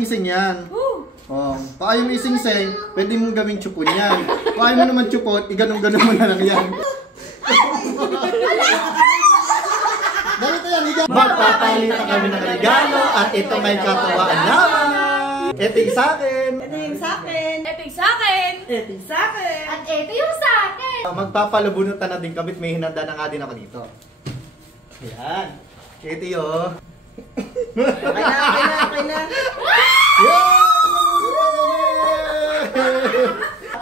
singsing yan. Oh, pa ayaw mo isingsing, pwede mong gawing chupon yan. Pa ayaw mo naman chupot, iganong-ganon mo na lang yan. Ganito yan, magpapalitan kami ng regalo at ito may katawaan naman. Ito yung sa akin. Ito yung sa akin. Ito yung sa akin. Ito yung sa akin. At ito yung sa akin. Magpapalabunutan na din kami, may hinanda na nga din ako dito. Ayan. Ito yun. Okay na. Yeah!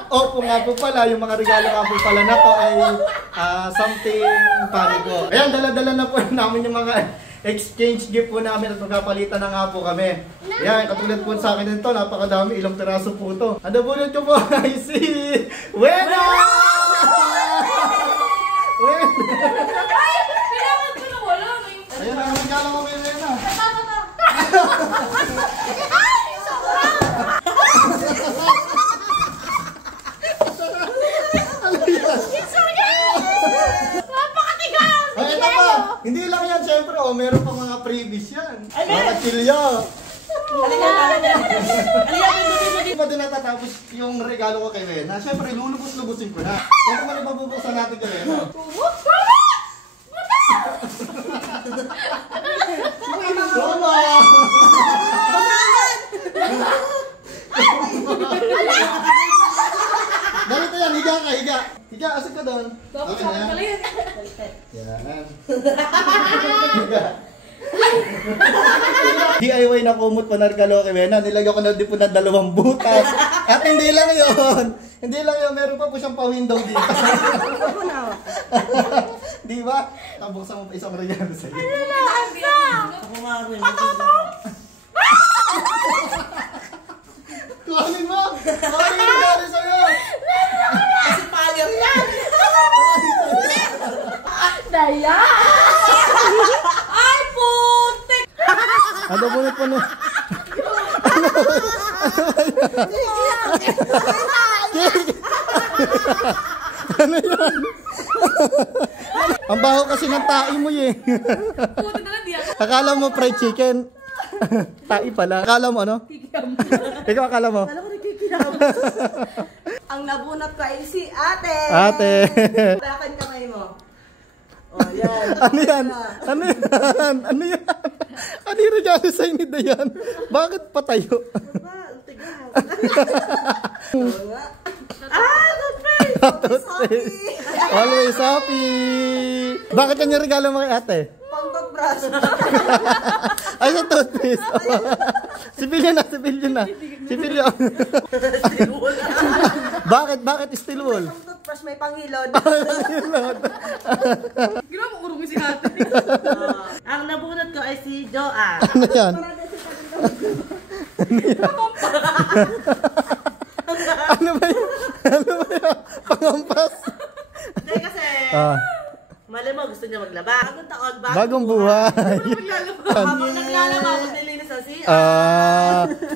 Opo nga po pala, yung mga regalo nga po pala na to ay something funny po. Ayan, dala-dala na po namin yung mga exchange gift po namin at magkapalitan na nga po kami. Ayan, katulad po sa akin nito, napakadami, ilang piraso po to. Ano po nyo po ay si Wena! Ayan ang regalo ko kay Wena. Hindi lang yan, syempre, oh, meron pa mga previous yan. Mga chilyo. Hindi pa din natatapos yung regalo ko kay Wena. Syempre, lulubos-lubusin ko na. Kaya naman ipabubuksan natin kay Wena. Tama! Ganito yan, higa ka, higa. Higa, asik ka doon. Okay na yan. Yan. DIY na kumot pa na regalo kay Wena. Nilagyan ko na din po ng 2 butas. At hindi lang yun. Hindi lang yun. Meron pa po siyang pa-window dito. Di ba? Tabuksan mo pa isang regalo sa'yo. Ano na? Asa? Patoto! Kuhanin mo! Kuhanin mo regalo sa'yo! Kasi palir yan! Daya! Ay, putik! Ano po na po na? Ano yan? Ang baho kasi ng tae mo eh. Putik na lang diyan. Akala mo fried chicken. Tae pala. Akala mo ano? Ikaw akala mo? Alam ko nagkikiyam. Ang nabunot ko ay si ate. Ate. Takan kamay mo. Oh, yan. Ano yan? Ano yan? Ano yan? Ano yung regalo sa inyo na yan? Bakit patayo? Ang tigaw. Oo nga. Toothpaste! Always happy! Bakit yan yung regalo mo kay ate? Pang-toothbrush. Ay, sa toothpaste. Sibilyo na, sibilyo na. Sibilyo. Bakit steel wool? Pang-toothbrush may pangilod. Ginawa mo urong si ate. Ang nabunot ko ay si Joa. Ano yan? Ano ba yun? Ano ba yun? Pangampas? Hindi kasi, mali mo gusto niya maglaba. Bagong taon, Bagong buhay. Habang naglalaba, maglilinis ang siya.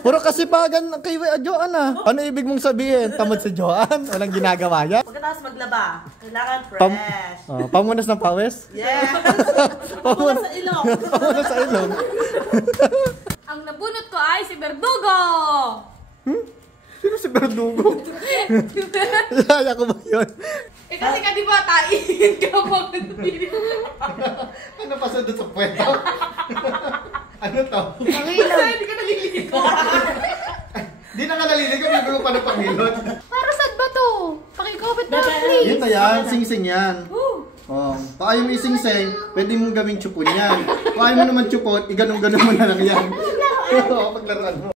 Puro kasipagan kay Joan ah. Ano ibig mong sabihin? Tamad si Joan? Walang ginagawa yan? Pagkatapos maglaba, kailangan fresh. Pamunas ng pawis? Yes! Pamunas sa ilong. Pamunas sa ilong. Ang nabunot ko ay si Berdugo! Sino si Berdugo? Laya ko ba yun? Eh kasi ka di ba tain ka pag Ano pa sa doon sa kwento? Ano to? Kasi hindi ka naliligo. Di na nga naliligo, bibig ko pa ng pangilot. Para saan ba to? Pakicomment na please. Yun na yan, singsing yan. Oh, pa ayaw mo isingsing, pwede mong gawing chupon yan. Pa ayaw mo naman chupot, iganong-ganon mo na lang yan. Oo, paglaruan mo.